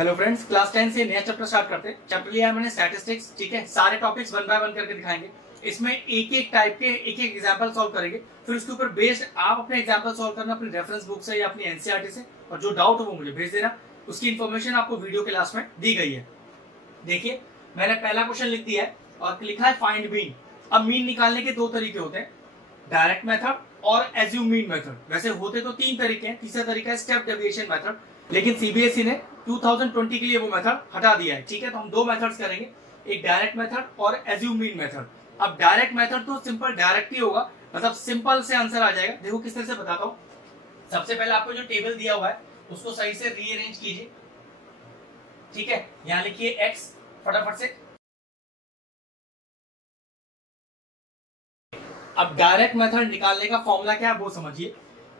Hello friends, class 10 से नया chapter start करते हैं। चैप्टर लिया है मैंने स्टैटिस्टिक्स। ठीक है, सारे टॉपिक्स वन बाय वन करके दिखाएंगे। इसमें एक एक टाइप के एक एक एग्जांपल सॉल्व करेंगे, फिर उसके ऊपर बेस्ड आप अपने एग्जांपल सॉल्व करना अपनी रेफरेंस बुक से या अपनी एनसीईआरटी से, और जो डाउट हो वो मुझे भेज देना। उसकी इन्फॉर्मेशन आपको वीडियो के लास्ट में दी गई है। देखिए, मैंने पहला क्वेश्चन लिख दिया है और लिखा है फाइंड मीन। अब मीन निकालने के दो तरीके होते हैं, डायरेक्ट मेथड और एज्यूम मीन मेथड। वैसे होते तो तीन तरीके हैं, तीसरा तरीका है स्टेप डेविएशन मेथड, लेकिन सीबीएसई ने 2020 के लिए वो मेथड हटा दिया है। ठीक है, तो हम दो मेथड्स करेंगे, एक डायरेक्ट मेथड और एज्यूम मीन मेथड। अब डायरेक्ट मेथड तो सिंपल डायरेक्ट ही होगा, मतलब सिंपल से आंसर आ जाएगा। देखो किस तरह से बताता हूँ। सबसे पहले आपको जो टेबल दिया हुआ है उसको सही से रीअरेंज कीजिए। ठीक है, यहां लिखिए x फटाफट से। अब डायरेक्ट मेथड निकालने का फॉर्मूला क्या है वो समझिए।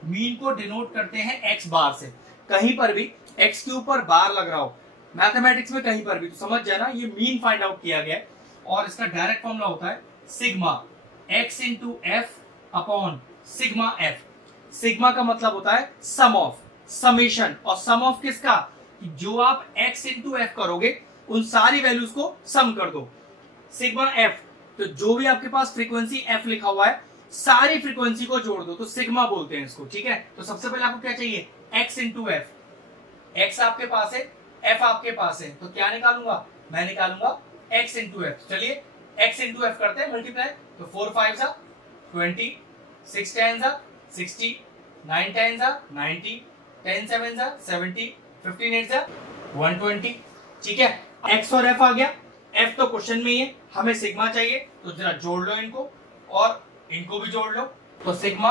मीन को डिनोट करते हैं x बार से। कहीं पर भी x के ऊपर बार लग रहा हो मैथमेटिक्स में, कहीं पर भी, तो समझ जाना ये मीन फाइंड आउट किया गया है। और इसका डायरेक्ट फॉर्मूला होता है sigma x into F upon sigma F. Sigma का मतलब होता है सम ऑफ, समेशन। और सम ऑफ किसका? जो आप x इंटू एफ करोगे उन सारी वैल्यूज को सम कर दो। सिग्मा एफ, तो जो भी आपके पास फ्रीक्वेंसी f लिखा हुआ है सारी फ्रीक्वेंसी को जोड़ दो, तो सिग्मा बोलते हैं इसको। ठीक है, तो सबसे पहले आपको क्या चाहिए? x into F. x आपके पास है, f आपके पास है, तो क्या निकालूंगा? मैं निकालूंगा x इंटू एफ। चलिए x इंटू एफ करते हैं मल्टीप्लाई। तो 4 5 जा 20, 6 10 जा 60, 9 10 जा 90, 10 7 जा 70, 15 8 जा 120। ठीक है, x और f आ गया। f तो क्वेश्चन में ही है, हमें सिग्मा चाहिए, तो जरा जोड़ लो इनको और इनको भी जोड़ लो। तो सिग्मा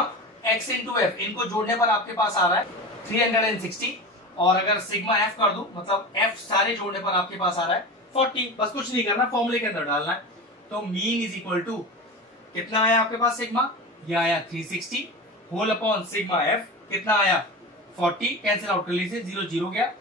x इंटू एफ, इनको जोड़ने पर आपके पास आ रहा है 360, और अगर सिग्मा f कर दूं, मतलब f सारे जोड़ने पर आपके पास आ रहा है 40। बस कुछ नहीं करना, फॉर्मूले के अंदर डालना है। तो मीन इज इक्वल टू कितना आया आपके पास? सिग्मा ये आया 360 होल अपॉन सिग्मा f कितना आया 40। कैंसिल आउट कर लीजिए, 0 0 गया,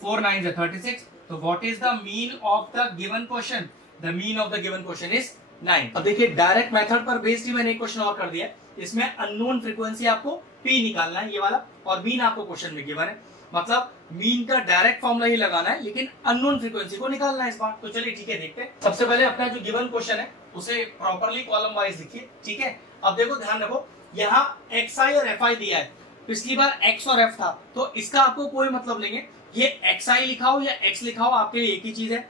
4 9 is 36। तो what is the mean of the given question? The mean of the given question is 9। अब देखिए, डायरेक्ट मेथड पर बेस्ड ही मैंने एक क्वेश्चन और कर दिया। इसमें अननोन फ्रीक्वेंसी आपको p निकालना है, ये वाला, और मीन आपको क्वेश्चन में गिवन है। मतलब मीन का डायरेक्ट फॉर्मूला ही लगाना है, लेकिन अननोन फ्रीक्वेंसी को निकालना है इस बार। तो चलिए ठीक है, देखते हैं। सबसे पहले अपना जो गिवन क्वेश्चन है उसे प्रॉपर्ली कॉलम वाइज लिखिए। ठीक है, अब देखो ध्यान रखो, यहाँ xi और fi दिया है। पिछली बार x और f था, तो इसका आपको कोई मतलब नहीं है। ये xi लिखा हो या x लिखा हो आपके लिए एक ही चीज है,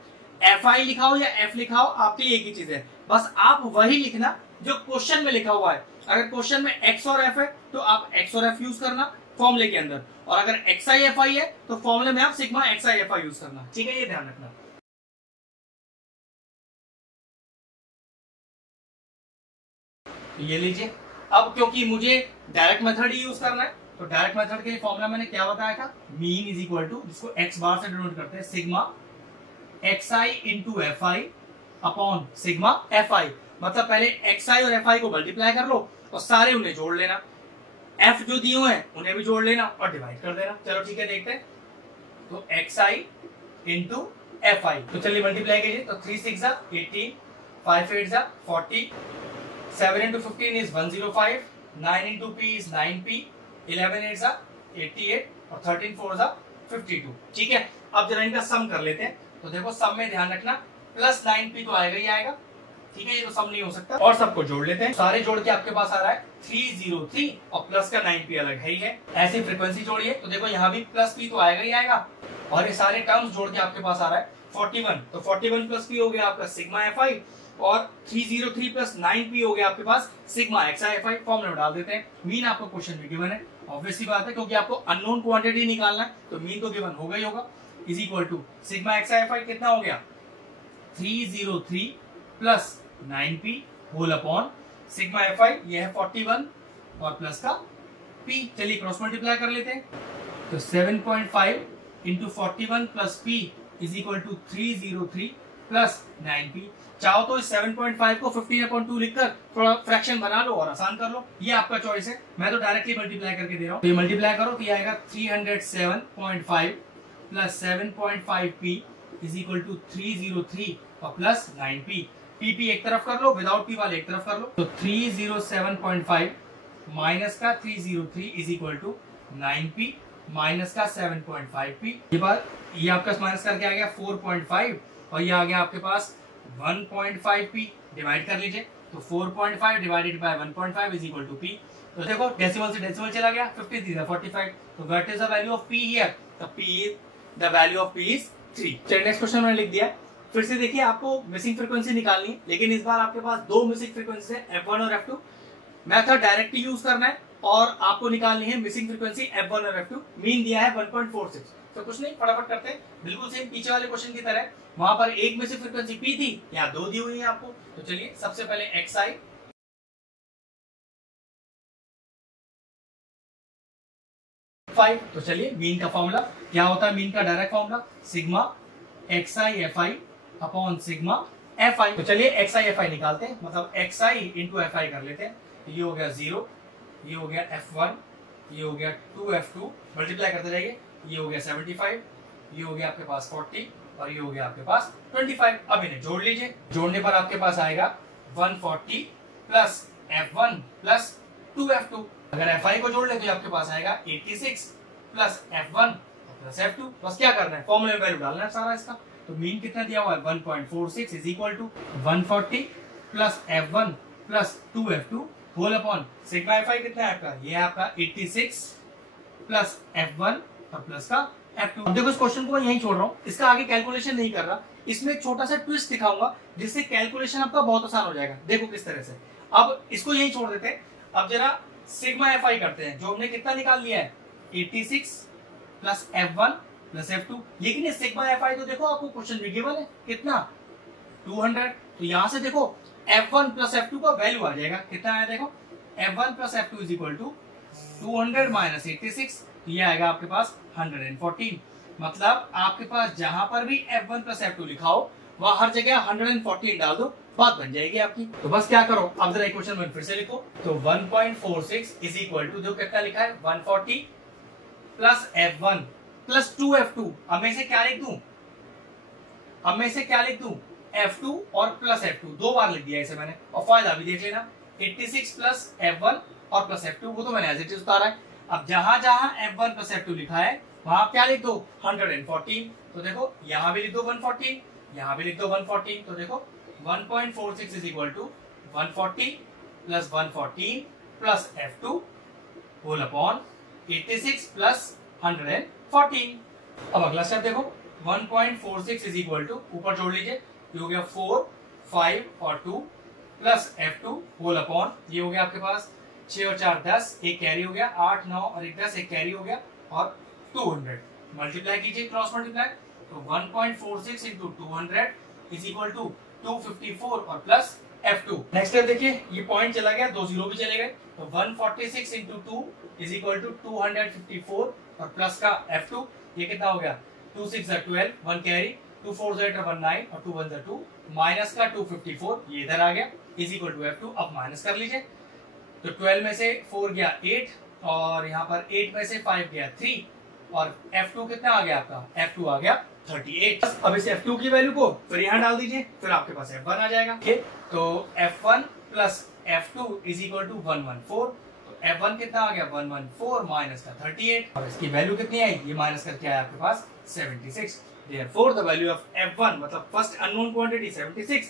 fi लिखा हो या f लिखा हो आपके लिए एक ही चीज है। बस आप वही लिखना जो क्वेश्चन में लिखा हुआ है। अगर क्वेश्चन में x और f है तो आप x और f यूज करना फॉर्मूले के अंदर, और अगर xi fi है तो फॉर्मूले में आप सिग्मा xi fi यूज करना। ठीक है, ये ध्यान रखना। ये लीजिए। अब क्योंकि मुझे डायरेक्ट मेथड ही यूज करना है, तो डायरेक्ट मेथड के लिए फॉर्मूला मैंने क्या बताया था? मीन इज इक्वल टू, जिसको x बार से डिनोट करते हैं, sigma xi into fi upon sigma fi। मतलब पहले xi और fi को मल्टीप्लाई कर लो और सारे उन्हें जोड़ लेना, f जो दिए हुए हैं उन्हें भी जोड़ लेना और डिवाइड कर देना। चलो ठीक है, देखते हैं। तो xi इंटू fi, तो चलिए मल्टीप्लाई कीजिए। तो 3 6 जा 18, 5 8 जा 40, 7 into 15 is 105, 9 into p is 9p, 11 8 जा 88 और 13 4 जा 52। ठीक है, अब जरा इनका सम कर लेते हैं। तो देखो, सम में ध्यान रखना प्लस 9p तो आएगा ही आएगा। ठीक है, ये तो सम नहीं हो सकता। और सबको जोड़ लेते हैं। सारे जोड़ के आपके पास आ रहा है 303 और प्लस का 9p अलग है ही है। ऐसी फ्रीक्वेंसी जोड़िए, तो देखो यहाँ भी प्लस p तो आएगा ही आएगा, और ये सारे टर्म्स जोड़ के आपके पास आ रहा है 41। तो 41 प्लस p हो गया आपका सिग्मा fi, और 303 प्लस 9p हो गया आपके पास सिग्मा xi fi। फॉर्मूला में डाल देते हैं। मीन आपको क्वेश्चन में गिवन है, ऑब्वियसली बात है, क्योंकि आपको अननोन क्वांटिटी निकालना है, तो मीन तो गिवन होगा ही होगा। Is equal to sigma xi fi कितना हो गया? 303 plus 9p whole upon sigma fi, ये है 41 और प्लस का p। चलिए क्रॉस मल्टीप्लाई कर लेते हैं। तो 7.5 into 41 plus p is equal to 303 plus 9p। चाहो तो इस 7.5 को 15/2 लिखकर थोड़ा फ्रैक्शन बना लो और आसान कर लो, ये आपका चॉइस है। मैं तो डायरेक्टली मल्टीप्लाई करके दे रहा हूँ। तो ये मल्टीप्लाई करो तो ये आएगा 307.5 plus 7.5p is equal to 303 और प्लस 9p। p एक तरफ कर लो, विदाउट p वाले एक तरफ कर लो। तो 307.5 माइनस का 303 is equal to 9p minus का 7.5 पी। ये आपका माइनस करके आ गया 4.5 और ये आ गया आपके पास 1.5 पी। डिवाइड कर लीजिए तो 4.5 divided by 1.5 is equal to P. तो देखो डेसिमल से डेसिमल चला गया, 53 45। तो what is the value of P here? The value of P is 3। चलिए नेक्स्ट क्वेश्चन मैंने लिख दिया। फिर से देखिए आपको मिसिंग फ्रीक्वेंसी निकालनी है, लेकिन इस बार आपके पास दो मिसिंग फ्रीक्वेंसी है, F1 और F2। मेथड डायरेक्टली यूज करना है और आपको निकालनी है मिसिंग फ्रीक्वेंसी F1 और F2। मीन दिया है 1.46। तो कुछ नहीं, फटाफट करते हैं, बिल्कुल सेम पीछे वाले क्वेश्चन की तरह। वहां पर एक मिसिंग फ्रीक्वेंसी P थी, यहाँ दो दी हुई है आपको। तो चलिए सबसे पहले XI तो चलिए मीन का फॉर्मूला क्या होता है? मीन का direct formula sigma XI FI upon sigma FI। तो चलिए XI FI निकालते हैं, मतलब XI इंटू FI कर लेते हैं। तो ये हो गया 0, ये हो गया F1, ये हो गया 2F2, मल्टीप्लाई करते जाइए। ये हो गया 75, ये हो गया आपके पास 40 और ये हो गया आपके पास 25। अब इन्हें जोड़ लीजिए, जोड़ने पर आपके पास आएगा 140 प्लस F1 प्लस 2F2। अगर FI को जोड़ ले तो आपके पास आएगा 86 प्लस F1 प्लस F2। बस क्या करना है, फॉर्मूले में वैल्यू डालना है सारा इसका। तो मीन कितना दिया हुआ है 1.46 is equal to 140 plus F1 plus 2F2 whole upon sigma FI कितना है आपका? ये है आपका 86 प्लस F1 और प्लस का F2। अब देखो इस क्वेश्चन को मैं यहीं छोड़ रहा हूँ, इसका आगे कैलकुलेशन नहीं कर रहा। इसमें एक छोटा सा ट्विस्ट दिखाऊंगा जिससे कैलकुलेशन आपका बहुत आसान हो जाएगा। देखो किस तरह से। अब इसको यहीं छोड़ देते हैं। अब जरा सिग्मा FI करते हैं, जो हमने कितना निकाल लिया है 86 प्लस F1 प्लस F2। लेकिन ये सिग्मा FI तो देखो आपको क्वेश्चन में गिवन है कितना 200। तो यहां से देखो F1 प्लस F2 का वैल्यू आ जाएगा, कितना आया देखो F1 plus F2 is equal to 200 minus 86। ये आएगा आपके पास 114। मतलब आपके पास जहां पर भी F1 प्लस F2 लिखा हो वहां हर जगह 114 डाल दो, बात बन जाएगी आपकी। तो बस क्या करो, अब जरा इक्वेशन में फिर से लिखो। तो 1.46 इज इक्वल टू जो कितना लिखा है 140 प्लस F1 प्लस 2F2। अब मैं इसे क्या लिख दूं? अब मैं इसे क्या लिख दूं? F2 और प्लस F2 दो बार लिख दिया इसे मैंने। और फायदा भी देख लेना, 86 प्लस F1 और प्लस F2 वो तो मैंने एज इट इज उतारा है। अब जहां जहां F1 प्लस F2 लिखा है वहां क्या लिख दो 114। तो देखो यहां भी लिख दो 114, यहां भी लिख दो 114। तो देखो 1.46 is equal to 140 plus 114 plus F2 whole upon 86 plus 114। अब अगला स्टेप देखो 1.46 इज इक्वल टू ऊपर जोड़ लीजिए, ये हो गया 4 5 और 2 प्लस F2 होल अपॉन ये हो गया आपके पास 6 और 4 10, एक कैरी हो गया 8 9 और एक 10, एक कैरी हो गया और 200। मल्टीप्लाई कीजिए, क्रॉस मल्टीप्लाई। तो 1.46 इंटू 200 इज इक्वल टू 254 और प्लस F2। नेक्स्ट स्टेप देखिए, ये पॉइंट चला गया, दो जीरो भी चले गए। तो 146 इंटू 2 इज इक्वल टू 254 और प्लस का F2। ये कितना हो गया 2 6 12, 1 कैरी, 2 4 19 और 2 1 2, माइनस का 254 ये इधर आ गया इज इक्वल टू F2। अब माइनस कर लीजिए, तो 12 में से 4 गया 8 और यहाँ पर 8 में से 5 गया 3 और F2 कितना आ गया आपका? F2 आ गया 38। अब इस F2 की वैल्यू को फिर यहाँ डाल दीजिए, फिर आपके पास F1 आ जाएगा। ठीक, तो F1 plus F2 is equal to 114। तो F1 कितना आ गया 114 माइनस का 38 और इसकी वैल्यू कितनी आई? ये माइनस करके आया आपके पास 76। Therefore the value of F1 मतलब first unknown quantity 76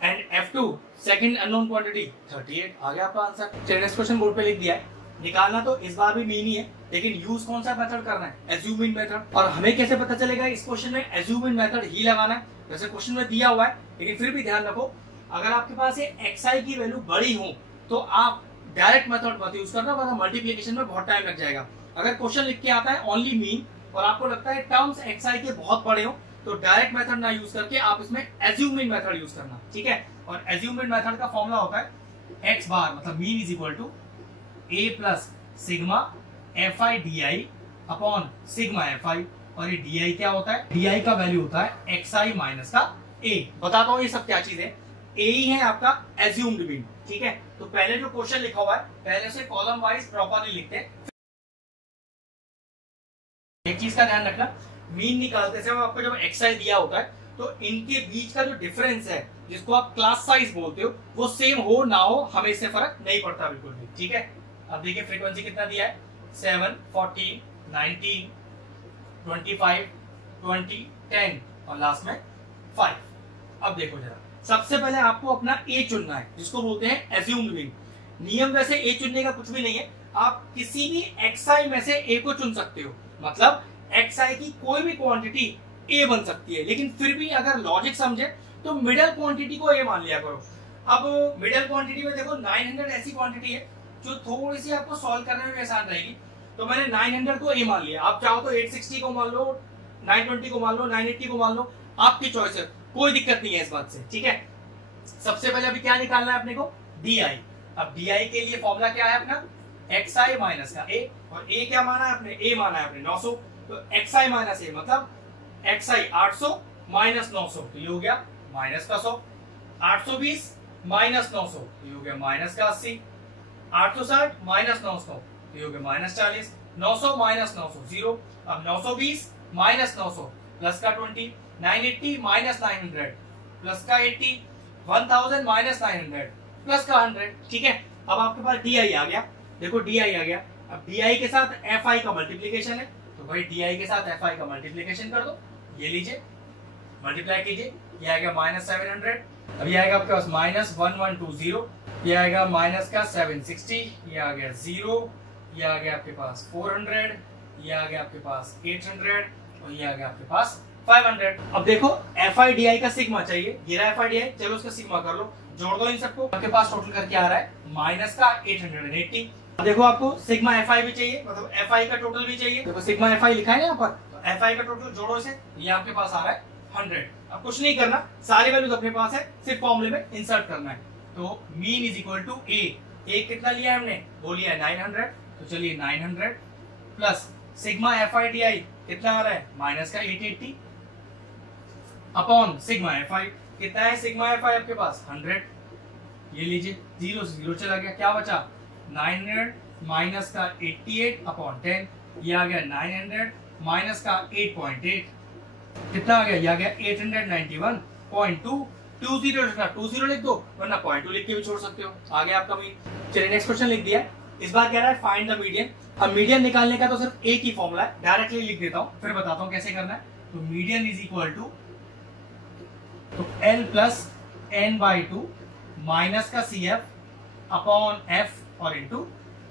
and F2 second unknown quantity 38। आ गया आपका आंसर। चलिए नेक्स्ट क्वेश्चन बोर्ड पे लिख दिया है। निकालना तो इस बार भी मीन ही है, लेकिन यूज कौन सा मेथड करना है? Assume mean method. और हमें कैसे पता चलेगा इस क्वेश्चन में एज्यूम मीन मेथड ही लगाना है? वैसे क्वेश्चन में दिया हुआ है, लेकिन फिर भी ध्यान रखो अगर आपके पास ये XI की वैल्यू बड़ी हो तो आप डायरेक्ट मेथड मत यूज करना, वरना मल्टीप्लिकेशन में बहुत टाइम लग जाएगा। अगर क्वेश्चन लिख के आता है ओनली मीन और आपको लगता है टर्म्स XI के बहुत बड़े हो तो डायरेक्ट मेथड ना यूज करके आप इसमें एज्यूम मीन मेथड यूज करना, ठीक है। और एज्यूम मीन मेथड का फॉर्मूला होता है x बार मतलब mean is equal to a plus sigma FI DI upon sigma FI। और ये DI क्या होता है? DI का वैल्यू होता है XI माइनस का A। बताता हूँ ये सब क्या चीज है। A ही है आपका एज्यूम्ड मीन, ठीक है। तो पहले जो क्वेश्चन लिखा हुआ है पहले से कॉलम वाइज प्रॉपरली लिखते हैं। एक चीज का ध्यान रखना, मीन निकालते समय आपको जब XI दिया होता है तो इनके बीच का जो डिफरेंस है जिसको आप क्लास साइज बोलते हो वो सेम हो ना हो हमें इससे फर्क नहीं पड़ता बिल्कुल भी, ठीक है। अब देखिए फ्रीक्वेंसी कितना दिया है 7 14 19, 25, 20, 10 और लास्ट में 5। अब देखो जरा, सबसे पहले आपको अपना ए चुनना है, जिसको बोलते हैं एज्यूम्ड मीन। नियम वैसे ए चुनने का कुछ भी नहीं है, आप किसी भी xi में से ए को चुन सकते हो। मतलब xi की कोई भी क्वांटिटी ए बन सकती है, लेकिन फिर भी अगर लॉजिक समझे तो मिडिल क्वांटिटी को ए मान लिया करो। अब मिडिल क्वांटिटी में देखो 900 ऐसी क्वांटिटी है जो थोड़ी सी आपको सॉल्व करने में आसान रहेगी, तो मैंने 900 को ए मान लिया। आप चाहो तो 860 को मान लो, 920 को मान लो, 980 को मान लो, आपकी चॉइस है, कोई दिक्कत नहीं है इस बात से, ठीक है। सबसे पहले अभी क्या निकालना है अपने को, डी आई। अब डी आई के लिए फॉर्मूला क्या है अपना, एक्स आई माइनस का ए, और ए क्या माना है आपने, ए माना है आपने 900, तो एक्स आई माइनस ए मतलब एक्स आई 800 माइनस 900, तो ये हो गया माइनस का 100। 820 माइनस 900, तो ये हो गया माइनस का 80। 860 माइनस 900, तो ये हो गया माइनस 40। 900 माइनस 900 0। अब 920 माइनस 900 प्लस का 20। 980 माइनस 900 प्लस का 80। 1000 माइनस 900 प्लस का 100, ठीक है। अब आपके पास डी आई आ गया, देखो डी आई आ गया। अब डी आई के साथ एफ आई का मल्टीप्लीकेशन है, तो भाई डी आई के साथ एफ आई का मल्टीप्लीकेशन कर दो, ये लीजिए मल्टीप्लाई कीजिए, ये आएगा माइनस 700। अब ये आएगा आपके पास माइनस 1120, ये आएगा माइनस का 760, ये आ गया 0, ये आ गया आपके पास 400, ये आ गया आपके पास 800 और ये आ गया आपके पास 500। अब देखो एफ आई डी आई का सिग्मा चाहिए, ये रहा एफ आई डी आई, चलो उसका सिग्मा कर लो, जोड़ दो इन सबको, आपके पास टोटल करके आ रहा है माइनस का 880। देखो आपको सिग्मा एफ आई भी चाहिए, मतलब एफ आई का टोटल भी चाहिए, देखो सिग्मा एफ आई लिखा है यहाँ पर, तो एफ आई का टोटल जोड़ो से, ये आपके पास आ रहा है 100। अब कुछ नहीं करना, सारे वैल्यूज अपने पास है, सिर्फ फॉर्मूले में इंसर्ट करना है। तो मीन इज इक्वल टू ए कितना लिया है हमने, वो लिया है 900, तो चलिए 900 plus sigma F I D I कितना आ रहा है, माइनस का 880 अपॉन सिग्मा एफ आई, कितना है सिग्मा एफ आई आपके पास 100, ये लीजिए 0 से 0 चला गया, क्या बचा 900 माइनस का 88 अपॉन 10, ये आ गया 900 माइनस का 8.8, कितना आ गया, ये आ गया 891.2। 20 लिख दो, वरना 0.2 लिख के भी छोड़ सकते हो, आ गया आपका मीन। चलिए नेक्स्ट क्वेश्चन लिख दिया, इस बार कह रहा है फाइंड द मीडियन। अब मीडियन निकालने का तो सिर्फ एक ही फॉर्मूला है, डायरेक्टली लिख देता हूं, फिर बताता हूं कैसे करना है। तो median is equal to L plus n/2 minus का CF अपॉन F और इंटू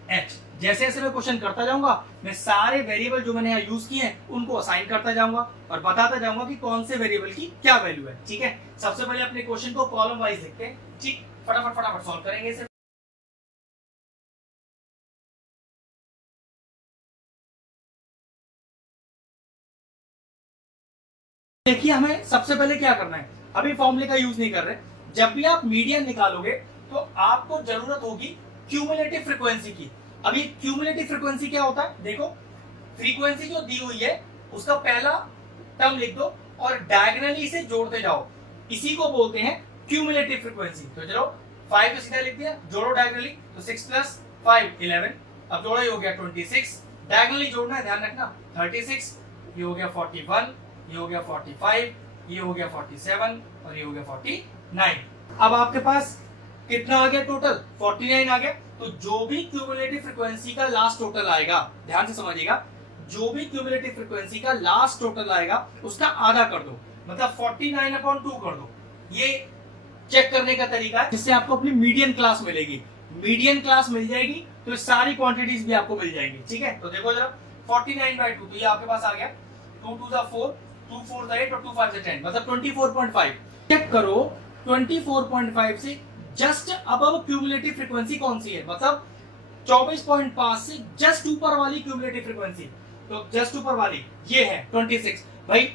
H। जैसे जैसे मैं क्वेश्चन करता जाऊंगा, मैं सारे वेरिएबल जो मैंने यहाँ यूज किए हैं उनको असाइन करता जाऊंगा और बताता जाऊंगा कि कौन से वेरिएबल की क्या वैल्यू है, ठीक है। सबसे पहले अपने क्वेश्चन को कॉलम वाइज लिखते हैं, ठीक, फटाफट सॉल्व करेंगे इसे। देखिए हमें सबसे पहले क्या करना है, अभी फॉर्मूले का यूज नहीं कर रहे। जब भी आप मीडियन निकालोगे तो आपको जरूरत होगी क्यूमुलेटिव फ्रीक्वेंसी की। अभी क्यूमुलेटिव फ्रीक्वेंसी क्या होता है, देखो फ्रीक्वेंसी जो दी हुई है उसका पहला टर्म लिख दो और डायगोनली इसे जोड़ते जाओ, इसी को बोलते हैं क्यूमुलेटिव फ्रीक्वेंसी। तो चलो 5 तो सीधा लिख दिया, जोड़ो डायगोनली, तो 6 प्लस 5 11, अब जोड़ो ये हो गया 26, डायगोनली जोड़ना है ध्यान रखना, 36, ये हो गया 41, ये हो गया 45, ये हो गया 47 और ये हो गया 49। अब आपके पास कितना आ गया टोटल, 49 आ गया। तो जो भी क्यूमुलेटिव फ्रीक्वेंसी का लास्ट टोटल आएगा, ध्यान से समझिएगा, जो भी क्यूमुलेटिव फ्रीक्वेंसी का लास्ट टोटल आएगा उसका आधा कर दो, मतलब 49/2 कर दो। ये चेक करने का तरीका है जिससे आपको अपनी मीडियन क्लास मिलेगी। मीडियन क्लास मिल जाएगी तो सारी क्वांटिटीज भी आपको मिल जाएंगी, ठीक है। तो देखो जरा 49/2, तो ये आपके पास आ गया, 2 2 4, 2 4 8 और 2 5 10, मतलब 24.5। चेक करो 24.5 से जस्ट अबव क्यूमुलेटिव फ्रीक्वेंसी कौन सी है, मतलब 24.5 से जस्ट ऊपर वाली क्यूमुलेटिव फ्रीक्वेंसी, तो जस्ट ऊपर वाली ये है 26। भाई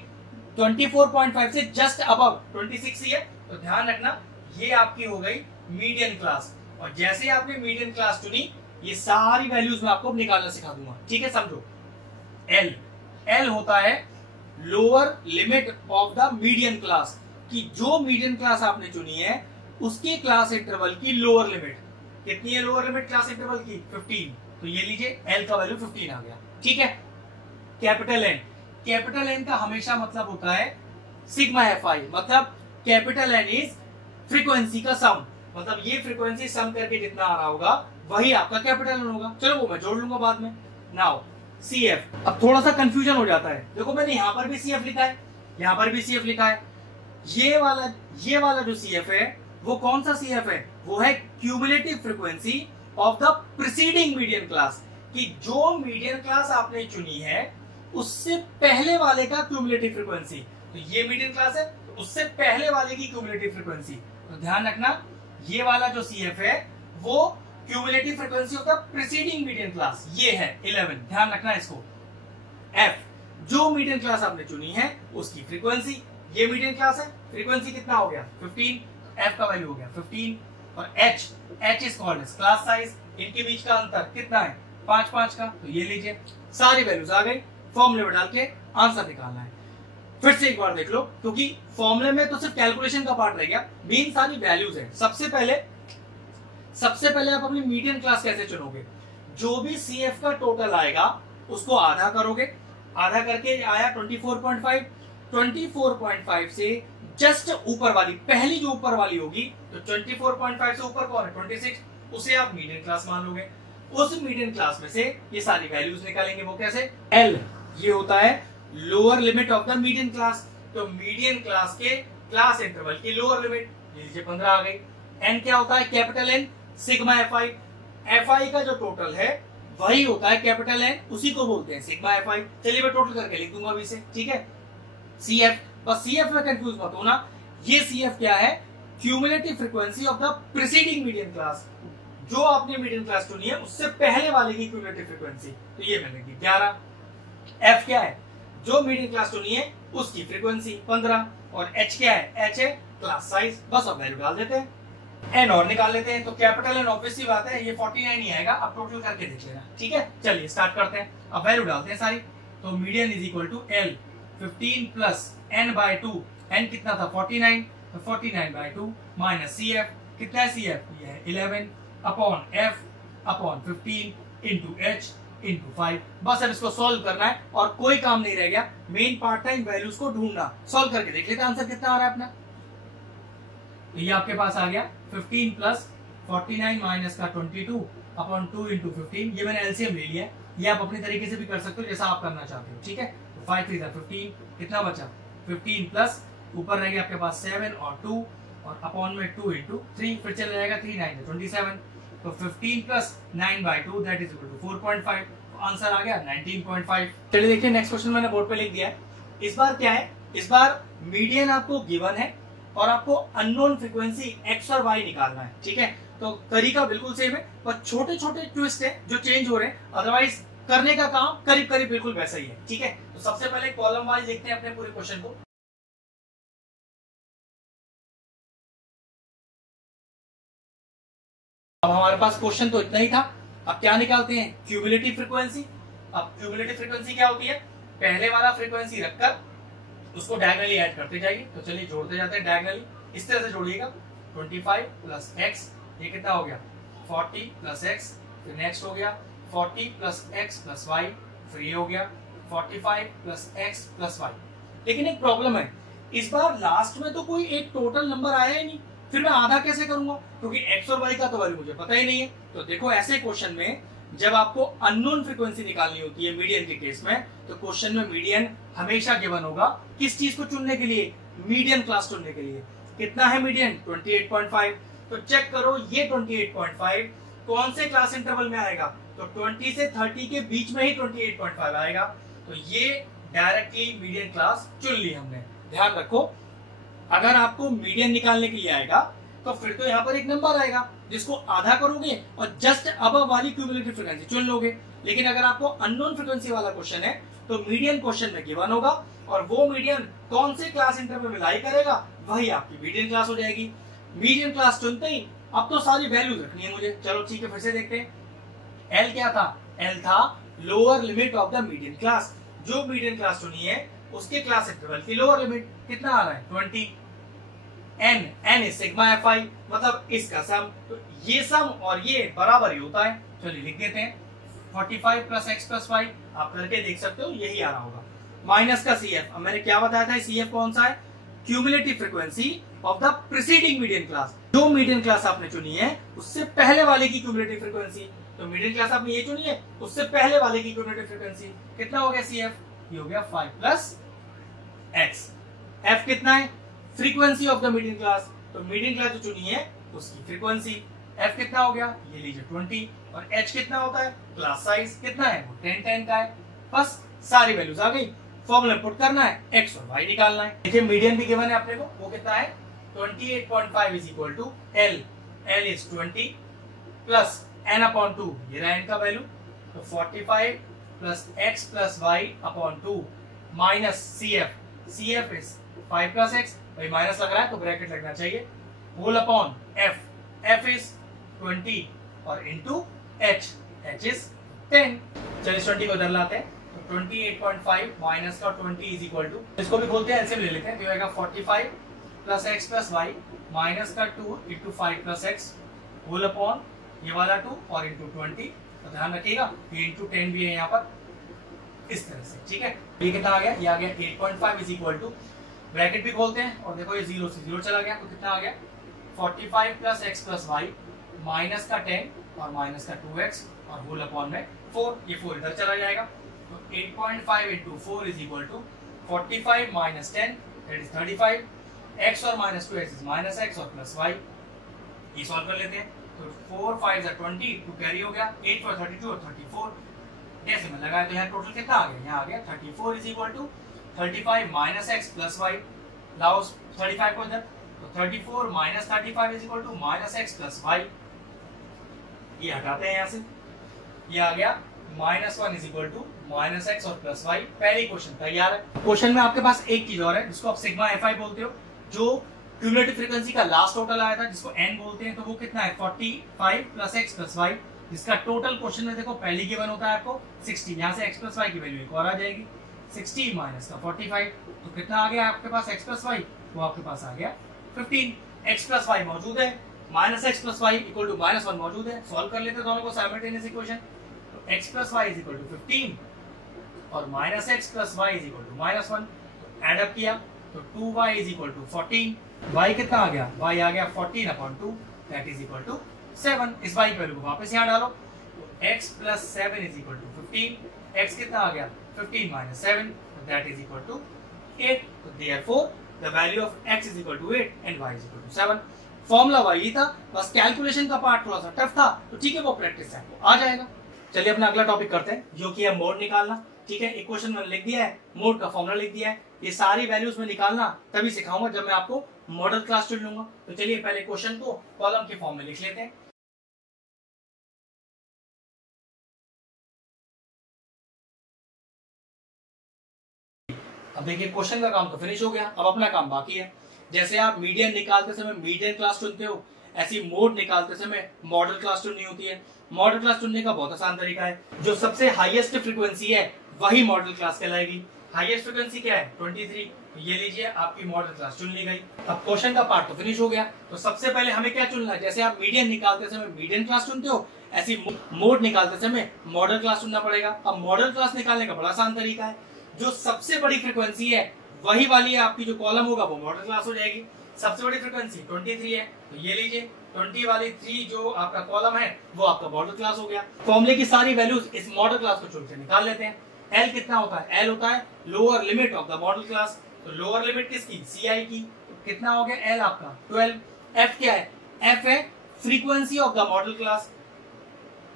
24.5 से जस्ट अबव 26 ही है, तो ध्यान रखना ये आपकी हो गई मीडियन क्लास। और जैसे आपने मीडियन क्लास चुनी, ये सारी वैल्यूज मैं आपको निकालना सिखा दूंगा, ठीक है। समझो एल होता है lower limit of the median class, कि जो मीडियन क्लास आपने चुनी है उसके क्लास इंटरवल की लोअर लिमिट कितनी है, लोअर लिमिट क्लास इंटरवल की 15, तो ये लीजिए एल का वैल्यू 15 आ गया, ठीक है। कैपिटल एन का हमेशा मतलब होता है सिग्मा एफ आई, मतलब कैपिटल एन इज फ्रीक्वेंसी का सम, मतलब ये फ्रीक्वेंसी सम करके जितना आ रहा होगा वही आपका कैपिटल एन होगा। चलो वो मैं जोड़ लूंगा बाद में। Now CF। अब थोड़ा सा कंफ्यूजन हो जाता है, देखो मैंने यहां पर भी CF लिखा है, यहां पर भी CF लिखा है। ये वाला जो CF है वो कौन सा CF है? वो है cumulative frequency of the preceding median class, कि जो मीडियन क्लास आपने चुनी है उससे पहले वाले का क्यूमुलेटिव फ्रीक्वेंसी। तो ये मीडियन क्लास है, तो उससे पहले वाले की क्यूमुलेटिव फ्रीक्वेंसी। तो ध्यान रखना, ये वाला जो CF है वो cumulative frequency of the preceding median class, ये है 11। ध्यान रखना इसको। F जो मीडियन क्लास आपने चुनी है उसकी फ्रीक्वेंसी, ये मीडियन क्लास है, फ्रीक्वेंसी कितना हो गया 15, F का वैल्यू हो गया 15। और H is called as class size, इनके बीच का अंतर कितना है 5 का। तो ये लीजिए, सारी वैल्यूज आ गई, फॉर्मूले में डाल के आंसर निकालना है। फिर से एक बार देख लो, क्योंकि फॉर्मूले में तो सिर्फ कैलकुलेशन का पार्ट रह गया, मेन सारी वैल्यूज है। सबसे पहले आप अपनी मीडियन क्लास कैसे चुनोगे? जो भी CF का टोटल आएगा उसको आधा करोगे, आधा करके आया 24.5, 24.5 से जस्ट ऊपर वाली, पहली जो ऊपर वाली होगी, तो 24.5 से ऊपर कौन है 26, उसे आप मीडियन क्लास मान लोगे। उस मीडियन क्लास में से ये सारी वैल्यूज निकालेंगे, वो कैसे? L ये होता है lower limit of the median class, तो मीडियन क्लास के क्लास इंटरवल की लोअर लिमिट, लीजिए 15 आ गई। N क्या होता है? Capital N sigma FI, FI का जो टोटल है वही होता है कैपिटल N, उसी को बोलते हैं सिग्मा FI। चलिए मैं टोटल करके लिख दूंगा अभी से, ठीक है। CF, बस CF में कंफ्यूज मत होना, ये CF क्या है? Cumulative frequency of the preceding median class, जो आपने मीडियन क्लास चुनी है उससे पहले वाले की क्यूमुलेटिव फ्रीक्वेंसी, तो ये मैंने लिखी 11। F क्या है? जो मीडियन क्लास चुनी है उसकी फ्रीक्वेंसी 15। और H क्या है? H है क्लास साइज। बस अब वैल्यू डाल देते हैं, N और निकाल लेते हैं। तो कैपिटल N ऑब्वियसली बात है ये 49 ही आएगा, अब टोटल करके देख लेना, ठीक है। चलिए स्टार्ट करते हैं, अब वैल्यू डालते हैं सारी। तो median is equal to L 15 plus N/2, N कितना था 49, तो 49/2 माइनस CF कितना है? CF ये है 11 upon F upon 15 into H into 5। बस अब इसको सॉल्व करना है और कोई काम नहीं रह गया, मेन पार्ट था इन वैल्यूज को ढूंढना। सॉल्व करके देख लेते हैं आंसर कितना आ रहा है अपना। ये आपके पास आ गया 15 प्लस 49 माइनस का 22 अपॉन 2 इंटू 15, ये मैंने एलसीएम ले लिया है, ये आप अपने तरीके से भी कर सकते हो जैसा आप करना चाहते हो, ठीक है। तो 5 3 15, कितना बचा 15 प्लस ऊपर रह गया आपके पास 7 और 2 और अपॉन में 2 इंटू 3, फिर चला जाएगा 3 9 27, तो 15 plus 9/2 that is equal to 4.5, answer आ गया 19.5। चलिए देखिए नेक्स्ट क्वेश्चन मैंने बोर्ड पे लिख दिया है। इस बार क्या है? इस बार मीडियन आपको गिवन है और आपको अननोन फ्रीक्वेंसी X और Y निकालना है, ठीक है। तो तरीका बिल्कुल सेम है, पर छोटे छोटे ट्विस्ट है जो चेंज हो रहे हैं, अदरवाइज करने का काम करीब करीब बिल्कुल वैसा ही है, ठीक है। तो सबसे पहले कॉलम वाइज देखते हैं अपने पूरे क्वेश्चन को। अब हमारे पास क्वेश्चन तो इतना ही था, अब क्या निकालते हैं? Cumulative frequency. अब क्यूमुलेटिव फ्रीक्वेंसी क्या होती है? पहले वाला फ्रीक्वेंसी रखकर उसको डायगनली ऐड करते जाइए। तो चलिए जोड़ते जाते हैं डायगनली, इस तरह से जोड़िएगा। 25 प्लस x, ये कितना हो गया 40 प्लस x, फिर नेक्स्ट हो गया 40 प्लस x प्लस y, फिर ये हो गया 45 प्लस x प्लस y। लेकिन एक प्रॉब्लम है, इस बार लास्ट में तो कोई एक टोटल नंबर आया ही नहीं, फिर मैं आधा कैसे करूंगा? क्योंकि x और y का तो वैल्यू मुझे पता ही नहीं है। तो देखो ऐसे क्वेश्चन में जब आपको अननोन फ्रीक्वेंसी निकालनी होती है मीडियन के केस में, तो क्वेश्चन में मीडियन हमेशा गिवन होगा। किस चीज को चुनने के लिए? मीडियन क्लास चुनने के लिए। कितना है मीडियन? 28.5। तो चेक करो ये 28.5 कौन से क्लास इंटरवल में आएगा? तो 20 से 30 के बीच में ही 28.5 आएगा। तो ये डायरेक्टली मीडियन क्लास चुन ली हमने। ध्यान रखो, अगर आपको मीडियन निकालने के लिए आएगा तो फिर तो यहाँ पर एक नंबर आएगा जिसको आधा करोगे और जस्ट अबव वाली क्यूमुलेटिव फ्रीक्वेंसी चुन लोगे। लेकिन अगर आपको अननोन फ्रीक्वेंसी वाला क्वेश्चन है तो मीडियन क्वेश्चन में गिवन होगा और वो मीडियन कौन से क्लास इंटरवल में लाई करेगा वही आपकी मीडियन क्लास हो जाएगी। मीडियन क्लास चुनते ही अब तो सारी वैल्यूज रखनी है मुझे। चलो ठीक है, फिर से देखते हैं। एल क्या था? एल था lower limit of the median class. जो मीडियन क्लास चुनी है उसके क्लास इंटरवल की लोअर लिमिट कितना आ रहा है 20। n इज सिग्मा FI, मतलब इसका सम। तो ये सम और ये बराबर ही होता है। चलिए लिख देते हैं 45 प्लस x प्लस y, आप करके देख सकते हो यही आ रहा होगा। माइनस का CF, अब मैंने क्या बताया था CF कौन सा है? Cumulative frequency of the preceding median class. जो मीडियन क्लास आपने चुनी है उससे पहले वाले की क्यूमुलेटिव फ्रीक्वेंसी। तो मिडिल क्लास आपने ये चुनी है, उससे पहले वाले की क्यूमुलेटिव फ्रीक्वेंसी कितना हो गया CF, ये हो गया 5 प्लस x। f कितना है, frequency of the middle class, तो मिडिल क्लास जो चुनी है उसकी फ्रीक्वेंसी। f कितना हो गया, ये लीजिए 20, और h कितना होता है, क्लास साइज कितना है, वो 10 का है। बस सारी वैल्यूज आ गई, फॉर्मूला पुट करना है, x और y निकालना है। देखिए मीडियन भी गिवन है अपने को, वो कितना है 28.5 is equal to L, L is 20 plus n upon 2, ये रहा n का वैल्यू, तो 45 plus x plus y upon 2 minus CF, CF is 5 plus x, भाई माइनस लग रहा है तो ब्रैकेट लगना चाहिए, whole upon f, f is 20 और इनटू h, h इज 10। चलिए इस 20 को उधर लाते हैं, तो 28.5 माइनस का 20 इज इक्वल टू, इसको भी खोलते हैं, एलसीएम ले लेते हैं, तो आएगा 45 plus x plus y minus का 2 into 5 plus x whole upon ये वाला 2 और इंटू 20, तो ध्यान रखिएगा ये इंटू 10 भी है यहाँ पर, इस तरह से, ठीक है। ये कितना आ गया, ये आ गया 8.5 इज इक्वल टू, ब्रैकेट भी खोलते हैं और देखो ये 0 से 0 चला गया, तो कितना आ गया 45 plus x plus y minus का 10 और माइनस का 2x और होल अपॉन में 4, ये 4 इधर चला जाएगा, तो 8.5 into 4 is equal to 45 minus 10 that is 35, x और minus 2x is minus x और प्लस y, ये सॉल्व कर लेते हैं, तो 4 5 is 20, 2 कैरी हो गया, 8 for 32 और 34 डेसिमल लगाया, तो यहाँ टोटल कितना आ गया, यहाँ आ गया 34 is equal to 35 minus x plus y, लाओ 35 को इधर, तो 34 minus 35 is equal to minus x plus y, ये हटाते हैं यहाँ से, ये आ गया -1 is equal to minus x और प्लस y। पहले क्वेश्चन तैयार है। क्वेश्चन में आपके पास एक चीज और है जिसको आप सिग्मा fi बोलते हो, जो क्यूमुलेटिव फ्रीक्वेंसी का लास्ट टोटल आया था जिसको n बोलते हैं, तो वो कितना है 45 प्लस x प्लस y, जिसका टोटल क्वेश्चन में देखो पहले गिवन होता है आपको 60, यहाँ से x प्लस y की वैल्यू एक और आ जाएगी, 60 माइनस का 45, तो कितना आ गया आपके पास x प्लस y, वो आपके पास आ गया 15, x प्लस y मौजूद है, minus x plus y equal to -1 मौजूद है, सॉल्व कर लेते हैं दोनों को साइमल्टेनियस इक्वेशन, तो x plus y is equal to 15 और minus x plus y is equal to -1, add up किया तो 2y is equal to 14, y कितना आ गया, y आ गया 14 upon 2 that is equal to 7, इस y की वैल्यू को वापस यहाँ डालो, तो x plus 7 is equal to 15, x कितना आ गया 15 minus 7 that is equal to 8, तो therefore the value of x is equal to 8 and y is equal to 7। Formula वही था, बस कैलकुलेशन का पार्ट थोड़ा सा टफ था, तो ठीक है वो प्रैक्टिस से आपको आ जाएगा। चलिए अपना अगला टॉपिक करते हैं, जो कि है मोड निकालना, ठीक है। इक्वेशन मैंने लिख दिया है, मोड का फॉर्मूला लिख दिया है, ये सारी वैल्यूज में निकालना तभी सिखाऊंगा जब मैं आपको मॉडल क्लास चुन लूंगा। तो चलिए पहले क्वेश्चन को कॉलम के फॉर्म में लिख लेते हैं। अब देखिए क्वेश्चन का काम तो फिनिश हो गया, अब अपना काम बाकी है। जैसे आप मीडियन निकालते समय मीडियन क्लास चुनते हो, ऐसी मोड निकालते समय मॉडल क्लास चुननी होती है। मॉडल क्लास चुनने का बहुत आसान तरीका है, जो सबसे हाईएस्ट फ्रीक्वेंसी है वही मॉडल क्लास कहलाएगी। हाईएस्ट फ्रीक्वेंसी क्या है 23, ये लीजिए आपकी मॉडल क्लास चुन ली गई। अब क्वेश्चन का पार्ट तो फिनिश हो गया, तो सबसे पहले हमें क्या चुनना है, जैसे आप मीडियन निकालते समय मीडियन क्लास चुनते हो, ऐसी मोड निकालते समय मॉडल क्लास चुनना पड़ेगा। अब मॉडल क्लास निकालने का बड़ा आसान तरीका है, जो सबसे बड़ी फ्रीक्वेंसी है वही वाली है आपकी, जो कॉलम होगा वो मॉडल क्लास हो जाएगी। सबसे बड़ी फ्रीक्वेंसी 23 है, तो ये लीजिए 20 वाली 3 जो आपका कॉलम है वो आपका मॉडल क्लास हो गया। फॉर्मूले की सारी वैल्यूज इस मॉडल क्लास को चुन के निकाल लेते हैं। L कितना होता है, L होता है lower limit of the model class, तो लोअर लिमिट किसकी, Ci की, तो कितना हो गया L आपका 12। F क्या है, F है frequency of the model class,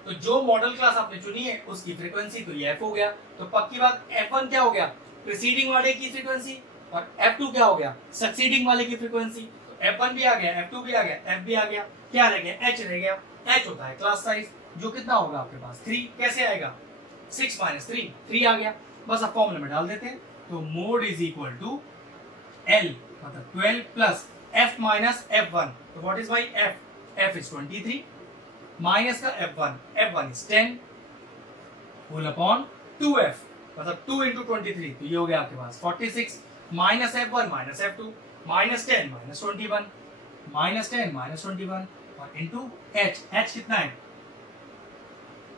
तो जो मॉडल क्लास आपने चुनी है उसकी फ्रीक्वेंसी, तो ये F हो गया। तो पक्की बात F1 क्या हो गया, प्रीसीडिंग वाले की फ्रीक्वेंसी, और F2 क्या हो गया, सक्सीडिंग वाले की फ्रीक्वेंसी। तो F1 भी आ गया, F2 भी आ गया, F भी आ गया, क्या रह गया, H रह गया। H होता है क्लास साइज, जो कितना होगा आपके पास 3, कैसे आएगा 6 माइनस 3, 3 आ गया। बस अब फॉर्मूले में डाल देते हैं, तो mode is equal to L मतलब 12 प्लस F माइनस F1, तो what is by F, F is 23 minus का F1, F1 is 10 whole upon 2F मतलब 2 इंटू 23, तो ये हो गया आपके पास 46 minus F1 minus F2 minus 10 minus 21 minus 10 minus 21 और इंटू H, H कितना है,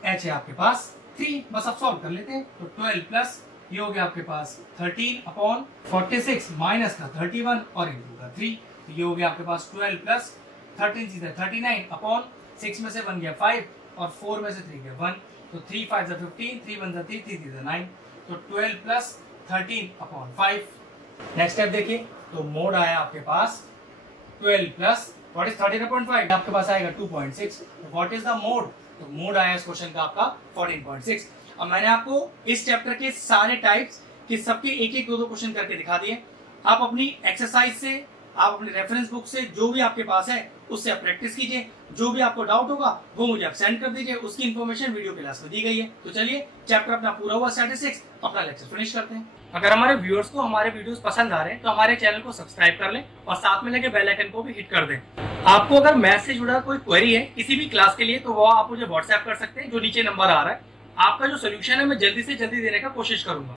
H है आपके पास 3। बस अब सॉल्व कर लेते हैं, तो 12 प्लस ये हो गया आपके पास 13 अपॉन 46 माइनस का 31 और इंटू का 3, तो ये हो गया आपके पास 12 प्लस 13 39 अपॉन 6 में से बन गया 5 और 4 में से 3 गए 1, तो 3 5 जा 15, 3 1 जा 3, 3 3 जा 9, तो 12 प्लस 13/5। नेक्स्ट स्टेप देखिए, तो मोड आया आपके पास 12 प्लस व्हाट इज 13/5, आपके पास आएगा 2.6। व्हाट इज द मोड, तो मोड आया इस क्वेश्चन का आपका 14.6। अब मैंने आपको इस चैप्टर के सारे टाइप्स के सबके एक एक 2-2 क्वेश्चन करके दिखा दिए। आप अपनी एक्सरसाइज से, आप अपनी रेफरेंस बुक से, जो भी आपके पास है उससे आप प्रैक्टिस कीजिए। जो भी आपको डाउट होगा वो मुझे आप सेंड कर दीजिए, उसकी इन्फॉर्मेशन वीडियो क्लास में दी गई है। तो चलिए चैप्टर अपना पूरा हुआ स्टैटिस्टिक्स, अपना लेक्चर फिनिश करते हैं। अगर हमारे व्यूअर्स को हमारे वीडियोस पसंद आ रहे हैं तो हमारे चैनल को सब्सक्राइब कर लें और साथ में लगे बेल आइकन को भी हिट कर दें। आपको अगर मैथ से जुड़ा कोई क्वेरी है किसी भी क्लास के लिए तो वो आप मुझे व्हाट्सएप कर सकते हैं, जो नीचे नंबर आ रहा है। आपका जो सोल्यूशन है मैं जल्दी से जल्दी देने का कोशिश करूंगा।